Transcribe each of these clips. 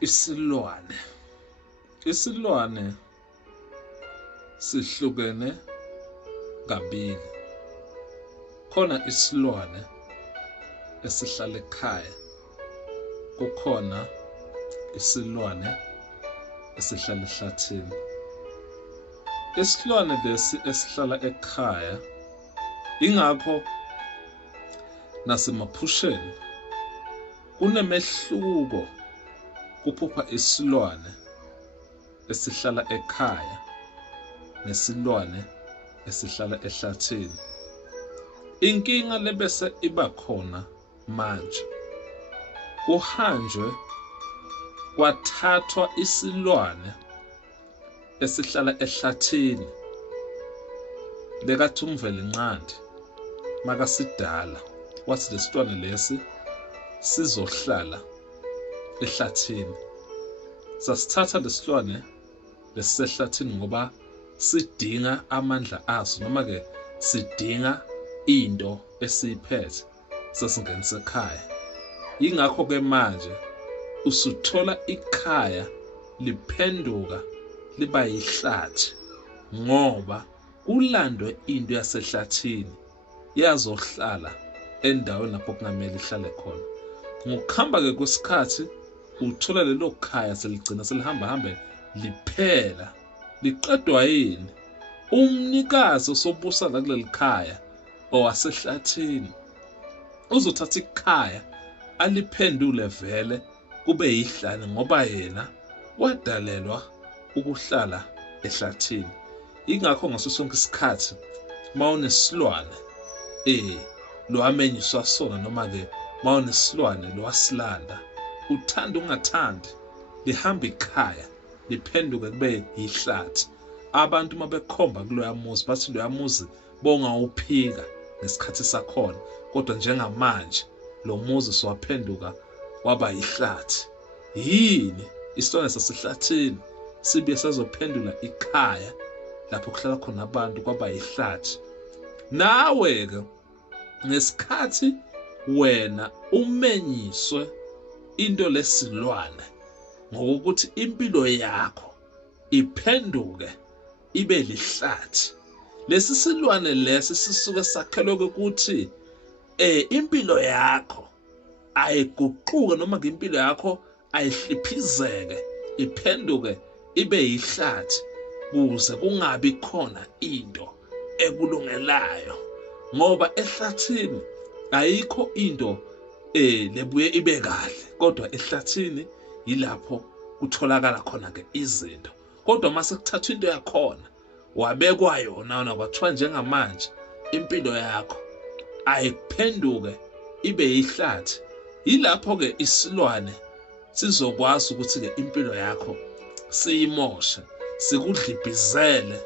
Isilwane. Isilwane sihlukene kabili. Khona isilwane esihlala ekhaya. Kukhona isilwane esihlala ehlathini. Isilwane lesi esihlala ekhaya ingakho nasemaphusheni kunemehluko kuphupha isilwane esihlala ekhaya nesilwane esihlala ehlathini. Inkinga lebese iba khona manje. Kuhanjwe kwathathwa isilwane esihlala ehlathini lekathi uMvelinqandi makasidala wathi lesitwane lesi sizohlala ehlathini. Sasithatha lesilwane lesisehlathini ngoba sidinga amandla aso, noma ke sidinga into esiyiphethe sasingenisa ekhaya. Ingakho ke manje usuthola ikhaya liphenduka liba yihlathi ngoba kulandwe into yasehlathini yazohlala endaweni lapho kungamele ihlale khona. Ngokuhamba ke kwesikhathi uthola lelo khaya seligcina selihamba hambe liphela, liqedwa yini umnikazi osobusa la kuleli khaya owasehlathini. Uzothatha ikhaya aliphendule vele kube yihlane ngoba yena wadalelwa ukuhlala ehlathini. Ingakho ngaso sonke isikhathi mawunesilwane lo amenyiswa sona, noma ke mawunesilwane lo wasilanda, uthanda ungathandi lihamba ikhaya liphenduke kube yihlathi. Abantu mabekhomba kuloya muzi bathi loya muzi bongawuphika ngesikhathi sakhona, kodwa njengamanje lo muzi siwaphenduka waba yihlathi. Yini isilwane sasehlathini sibe sazophendula ikhaya lapho kuhlala khona abantu kwaba yihlathi. Nawe ke ngesikhathi wena umenyiswe into lesilwane ngokuthi impilo yakho iphenduke ibe lihlathi, lesi silwane lesi sisuke sakhelwe ukuthi impilo yakho ayiguquke, noma ke impilo yakho ayihliphizeke iphenduke ibe yihlathi kuze kungabi khona into ekulungelayo. Ngoba ehlathini ayikho into lebuye ibe kahle, kodwa ehlathini yilapho kutholakala khona ke izinto. Kodwa mase kuthathwa into yakhona wabekwa yona kwathiwa njengamanje impilo yakho ayiphenduke ibe yihlathi, yilapho ke isilwane sizokwazi ukuthi ke impilo yakho siyimoshe, sikudlibhizele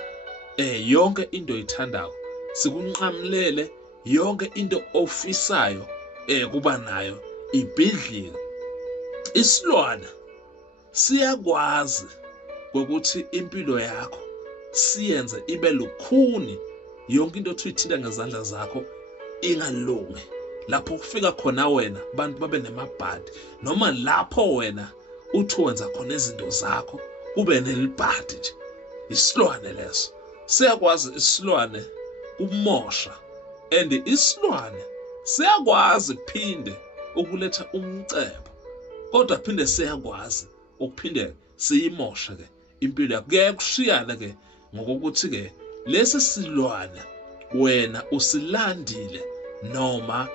yonke into oyithandayo, sikunqamlele yonke into ofisayo kuba nayo ibhidlika. Isilwane siyakwazi ukuthi impilo yakho siyenze ibe lukhuni, yonke into othi uyithinta ngezandla zakho ingalungi. Lapho kufika khona wena abantu babe nemabhadi, noma lapho wena uthi wenza khona izinto zakho kube nelibhadi nje. Isilwane leso siyakwazi isilwane umosha, and isilwane siyakwazi phinde ukuletha umcebo, kodwa phinde siyakwazi ukuphinde siyimoshe ke impilo yakho. Kuyaye kushiyana ke ngokuthi ke lesi silwane wena usilandile noma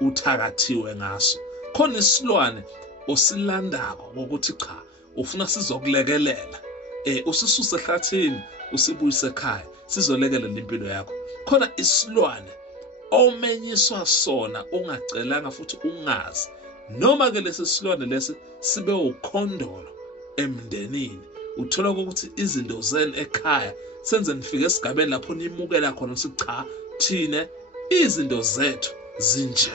uthakathiwe ngaso. Khona isilwane osilandako ngokuthi cha ufuna sizokulekelela, usisuse ehlathini usibuyise ekhaya sizolekelela impilo yakho. Khona isilwane omenyiswa sona ungacelanga futhi ungazi, noma ke lesi silwane lesi sibe ukhondolo emndenini. Uthola ukuthi izinto zenu ekhaya senze nifike esigabeni lapho nimukela khona ukuthi cha thine izinto zethu zinje.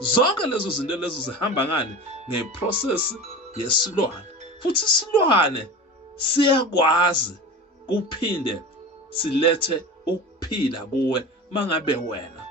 Zonke lezo zinto lezo zihamba ngani? Ngeprocess yesilwane. Futhi isilwane siyakwazi kuphinde silethe ukuphila kuwe mangabe wena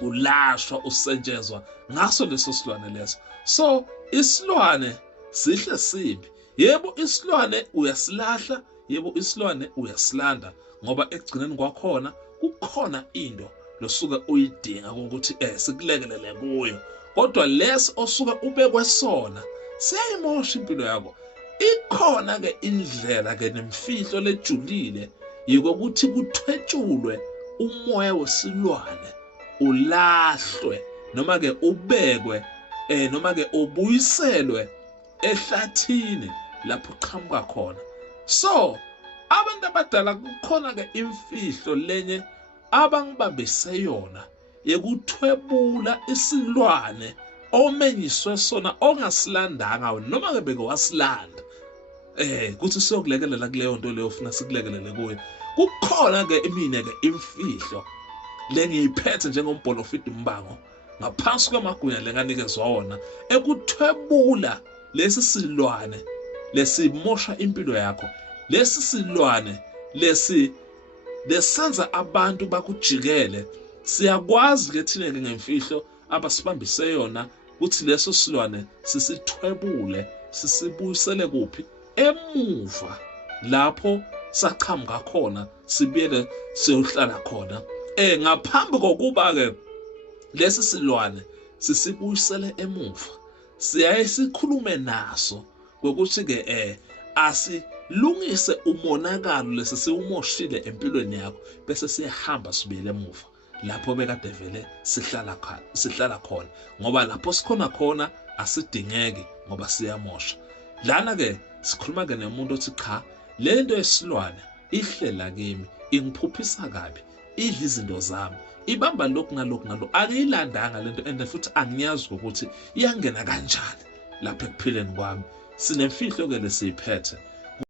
ulashwa usetshenzwa ngaso leso silwane leso. So isilwane sihle sibi. Yebo isilwane uyasilahla, yebo isilwane uyasilanda, ngoba ekugcineni kwakhona kukhona into losuka uyidinga ukuthi sikulekelele kuyo. Kodwa lesi osuka ubekwe sona siyayimosha impilo yakho. Ikhona ke indlela ke nemfihlo lejulile yikokuthi kuthwetshulwe umoya wesilwane, ulahlwe noma ke ubekwe noma ke ubuyiselwe ehlathini lapho uqhamuka khona. So abantu abadala kukhona ke imfihlo lenye abangibambise yona yekuthwebula isilwane omenyiswe sona ongasilandanga noma ke beke wasilanda kuthi siyokulekelela kuleyo nto leyo ufuna sikulekelele kuyo. Kukhona ke imine ke imfihlo lengiyiphethe njengombholofidi Mbango ngaphansi kwamagunya lenganikezwa wona ekuthwebula lesi silwane lesimosha impilo yakho. Lesi silwane lesenza abantu bakujikele. Siyakwazi ke thina ke ngemfihlo abasibambise yona ukuthi leso silwane sisithwebule, sisibuyisele kuphi? Emuva lapho saqhamuka khona, sibuyele siyohlala khona. Ngaphambi kokuba ke lesi silwane sisibuyisele emuva, siyaye sikhulume naso ngokuthi ke asilungise umonakalo lesi siwumoshile empilweni yakho, bese siyahamba sibuyele emuva lapho bekade vele sihlala khona, ngoba lapho sikhona khona asidingeki ngoba siyamosha. Lana ke sikhuluma ke nemuntu othi cha, lento yesilwane ihlela kimi, ingiphuphisa kabi, idla izinto zami, ibamba lokhu nalokhu, angiyilandanga lento and futhi angiyazi ukuthi iyangena kanjani lapha ekuphileni kwami. Sinemfihlo ke lesiphethe